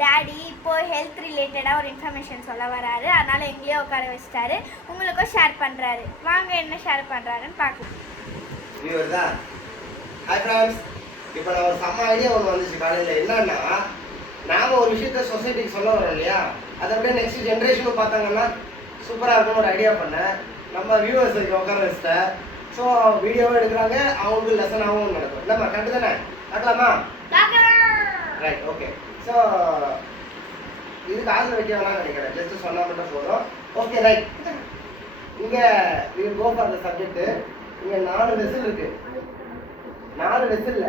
Daddy இப்போ health ரிலேட்டடாக ஒரு இன்ஃபர்மேஷன் சொல்ல வராரு. அதனால் எங்கேயே உட்கார வச்சிட்டாரு. உங்களுக்கும் ஷேர் பண்ணுறாரு. வாங்க என்ன ஷேர் பண்ணுறாருன்னு பார்க்கலாம். ஹாய் ஃப்ரெண்ட்ஸ், இப்போ நான் ஒரு செம்ம ஐடியா ஒன்று வந்துச்சு காலையில். என்னன்னா, நாம் ஒரு விஷயத்த சொசைட்டிக்கு சொல்ல வரோம் இல்லையா, அதை அப்படியே நெக்ஸ்ட் ஜென்ரேஷனும் பார்த்தாங்கன்னா சூப்பராக இருக்குன்னு ஒரு ஐடியா பண்ணேன். நம்ம வியூவர்ஸ் இருக்கு உட்கார வச்சுட்டேன். ஸோ வீடியோவும் எடுக்கிறாங்க, அவங்களுக்கு லெசனாகவும் நடக்கும். இல்லைம்மா, கரெக்டு தானே? பார்க்கலாமா? Right, okay. ஸோ இதுக்கு ஆசிரியர் வைக்க வேணாம்னு நினைக்கிறேன், ஜஸ்ட் சொன்னால் மட்டும் போதும். Okay, right. இங்கே we go for the subject. இங்கே 4 வெசில் இருக்கு. 4 வெசில்ல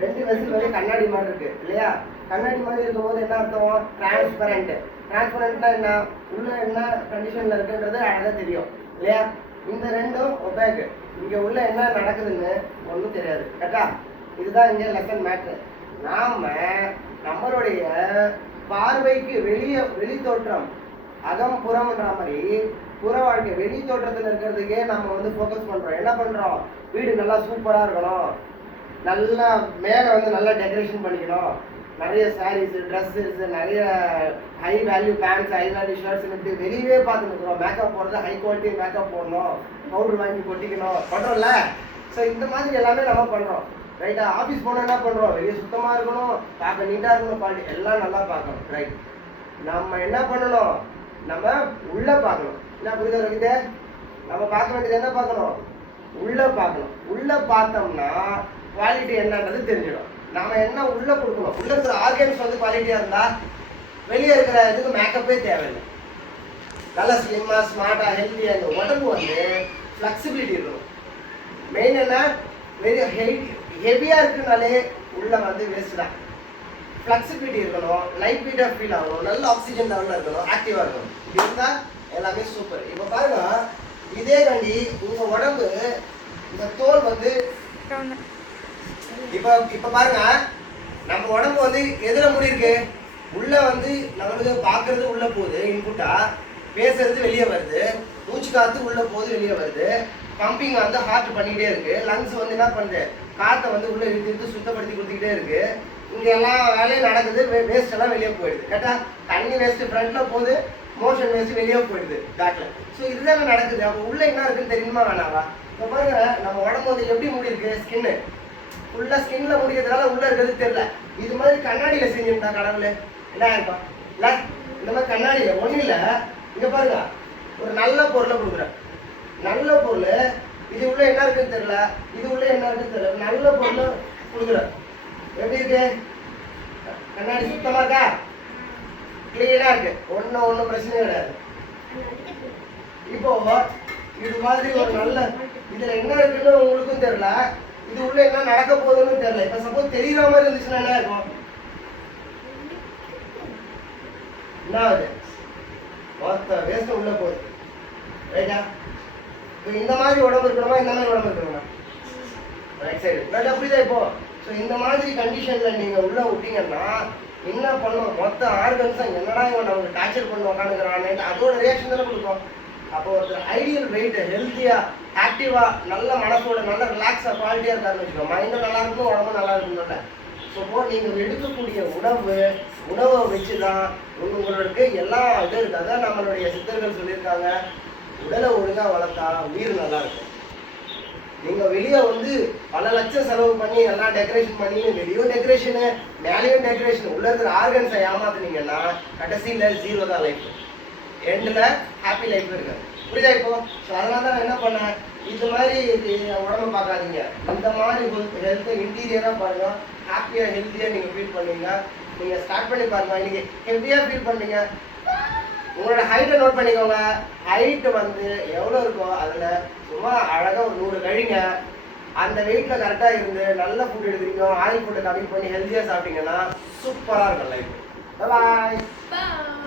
2 வெசில் வந்து கண்ணாடி மாதிரி இருக்கு இல்லையா? கண்ணாடி மாதிரி இருக்கும்போது என்ன அர்த்தம்? டிரான்ஸ்பரண்ட். டிரான்ஸ்பரண்ட்னா என்ன? உள்ள என்ன கண்டிஷன்ல இருக்குன்றது அழகாக தெரியும் இல்லையா? இந்த 2ம் ஒபேக். இங்கே உள்ள என்ன நடக்குதுன்னு ஒன்றும் தெரியாது. கரெக்டா? இதுதான் இங்கே லெசன் மேட்ரு. நாம நம்மளுடைய பார்வைக்கு வெளி தோற்றம், அகம் புறம்ன்ற மாதிரி புற வாழ்க்கை வெளி தோற்றத்தில் இருக்கிறதுக்கே நம்ம வந்து ஃபோக்கஸ் பண்ணுறோம். என்ன பண்ணுறோம்? வீடு நல்லா சூப்பராக இருக்கணும், நல்லா மேலே வந்து நல்லா டெக்கரேஷன் பண்ணிக்கணும், நிறைய சாரீஸ், ட்ரெஸ்ஸஸ், நிறைய high value pants, high value shirts வெளியவே பார்த்துட்டு இருக்கிறோம். மேக்கப் போடுறது ஹை குவாலிட்டி மேக்கப் போடணும், பவுடர் வாங்கி கொட்டிக்கணும் பண்ணுறோம்ல. ஸோ இந்த மாதிரி எல்லாமே நம்ம பண்ணுறோம். ரைட்டா? ஆஃபீஸ் போனால் என்ன பண்ணுறோம்? வெளியே சுத்தமாக இருக்கணும், பார்க்க நீட்டாக இருக்கணும், குவாலிட்டி எல்லாம் நல்லா பார்க்கணும். ரைட். நம்ம என்ன பண்ணணும்? நம்ம உள்ளே பார்க்கணும். என்ன புரியுதா இருக்குது? நம்ம பார்க்க வேண்டியது என்ன பார்க்கணும்? உள்ளே பார்க்கணும். உள்ளே பார்த்தோம்னா குவாலிட்டி என்னன்றது தெரிஞ்சிடும். நம்ம என்ன உள்ளே கொடுக்கணும்? உள்ளே இருக்கிற ஆர்கன்ஸ் வந்து குவாலிட்டியாக இருந்தால் வெளியே இருக்கிற இதுக்கு மேக்கப்பே தேவையில்லை. நல்லா ஸ்லிம்மாக ஸ்மார்ட்டாக ஹெல்த்தியாக இந்த உடம்பு வந்து ஃப்ளெக்சிபிலிட்டி இருக்கணும். மெயின் என்ன? வெரி ஹெவியாக இருக்குனாலே உள்ள வந்து வேஸ்ட் தான். ஃப்ளெக்சிபிலிட்டி இருக்கணும், லைட் வெயிட்டாக ஃபீல் ஆகணும், நல்ல ஆக்சிஜன் லெவலில் இருக்கணும், ஆக்டிவாக இருக்கணும். இப்படி இருந்தால் எல்லாமே சூப்பர். இப்போ பாருங்க, இதே கண்டி உங்கள் உடம்பு இந்த தோல் வந்து இப்போ பாருங்க, நம்ம உடம்பு வந்து எதில் முடியிருக்கு? உள்ள வந்து நம்மளுக்கு பார்க்கறது உள்ள போகுது, இன்புட்டா பேசுறது வெளியே வருது, மூச்சு காற்று உள்ள போகுது வெளியே வருது, பம்பிங் வந்து ஹார்ட் பண்ணிக்கிட்டே இருக்கு, லங்ஸ் வந்து என்ன பண்ணுது? காற்றை வந்து உள்ள இழுத்து சுத்தப்படுத்தி கொடுத்துக்கிட்டே இருக்கு. இங்கே எல்லா வேலையும் நடக்குது, வேஸ்ட் எல்லாம் வெளியே போயிடுது. கரெக்டா? தண்ணி வேஸ்ட்டு ஃப்ரண்ட்ல போகுது, மோஷன் வேஸ்ட்டு வெளியே போயிடுது பேக்ல. ஸோ இதுதான் நடக்குது. அப்போ உள்ள என்ன இருக்குன்னு தெரியுமா வேணாவா? இப்போ பாருங்க, நம்ம உடம்பு வந்து எப்படி முடியிருக்கு? ஸ்கின்னு ஃபுல்லாக ஸ்கின்ல முடிக்கிறதுனால உள்ள இருக்கிறது தெரியல. இது மாதிரி கண்ணாடியில் செஞ்சுட்டா கடவுள் என்ன இருக்கும்? இல்லை, இந்த மாதிரி கண்ணாடியில் ஒன்றும் இல்லை. இங்கே பாருங்க, ஒரு நல்ல பொருளை கொடுக்குறேன். நல்ல பொருள், இது உள்ள என்ன இருக்குன்னு தெரியல, இது உள்ள என்ன இருக்குன்னு தெரியல, நல்ல பொருள் கொடுக்குறேன். எப்படி இருக்கு? கண்ணாடி சுத்தமா இருக்கா? கிளீனா இருக்கு, ஒன்றும் பிரச்சனை கிடையாது. இப்போ இது மாதிரி ஒரு நல்ல இதுல என்ன இருக்குன்னு உங்களுக்கும் தெரியல, இது உள்ள என்ன நடக்க போகுதுன்னு தெரியல. இப்ப சப்போஸ் தெரியற மாதிரி இருந்துச்சுன்னா என்ன இருக்கும்? என்ன ஆகுது? மொத்த வேஸ்ட் உள்ள போகுது. ரைட்டா? இப்போ இந்த மாதிரி உடம்பு இருக்கணுமா, இந்த மாதிரி உடம்பு இருக்கணுமா? Right side. ரைட்டா? புரியுதா? இப்போ ஸோ இந்த மாதிரி கண்டிஷனில் நீங்கள் உள்ளே விட்டீங்கன்னா என்ன பண்ணுவோம்? மொத்த ஆர்கன்ஸும் என்னடா இவன் நமக்கு டார்ச்சர் பண்ணி உட்காந்துக்கிறான்னு அதோட ரியாக்ஷன் தானே கொடுக்கும். அப்போ ஒருத்தர் ஐடியல் வெயிட், ஹெல்த்தியாக, ஆக்டிவாக, நல்ல மனசோட நல்ல ரிலாக்ஸாக குவாலிட்டியாக இருக்காருன்னு வச்சுக்கோங்க. மைண்டும் நல்லா இருக்கும், உடம்பும் நல்லா இருக்கும்ல. ஸோ நீங்கள் எடுக்கக்கூடிய உணவை வச்சு தான் உங்களுக்கு எல்லா இதுவும் இருக்குது. அதான் நம்மளுடைய சித்தர்கள் சொல்லியிருக்காங்க, உடலை ஒழுங்காக வளர்த்தா உயிர் நல்லா இருக்கும். நீங்கள் வெளியே வந்து பல லட்சம் செலவு பண்ணி எல்லாம் டெக்கரேஷன் பண்ணி வெளியும் டெக்கரேஷனு மேலேயும் டெக்கரேஷன் உள்ள இருக்கிற ஆர்கன்ஸை ஏமாத்துனீங்கன்னா கடைசியில் 0 தான் லைஃப். எண்டில் ஹாப்பி லைஃப் இருக்கு. புரியுதா? இப்போ ஸோ அதனால தான் நான் என்ன பண்ணேன், இது மாதிரி உடம்பு பார்க்காதீங்க, இந்த மாதிரி ஹெல்த்தை இன்டீரியராக பாருங்க, ஹாப்பியாக ஹெல்த்தியாக நீங்கள் ஃபீல் பண்ணுவீங்க. நீங்கள் ஸ்டார்ட் பண்ணி பாருங்க. இன்னைக்கு ஹெவியாக ஃபீல் பண்ணுறீங்க, உங்களோட ஹைட்டை நோட் பண்ணிக்கோங்க. ஹைட்டு வந்து எவ்வளோ இருக்கோ அதில் சும்மா அழகாக ஒரு 100 கழிங்க. அந்த வெயிட்டில் கரெக்டாக இருந்து நல்ல ஃபுட் எடுக்கிறீங்க, ஆயில் ஃபுட்டை கம்மி பண்ணி ஹெல்த்தியாக சாப்பிட்டீங்கன்னா சூப்பராக இருக்கும் லைஃப். பாய்.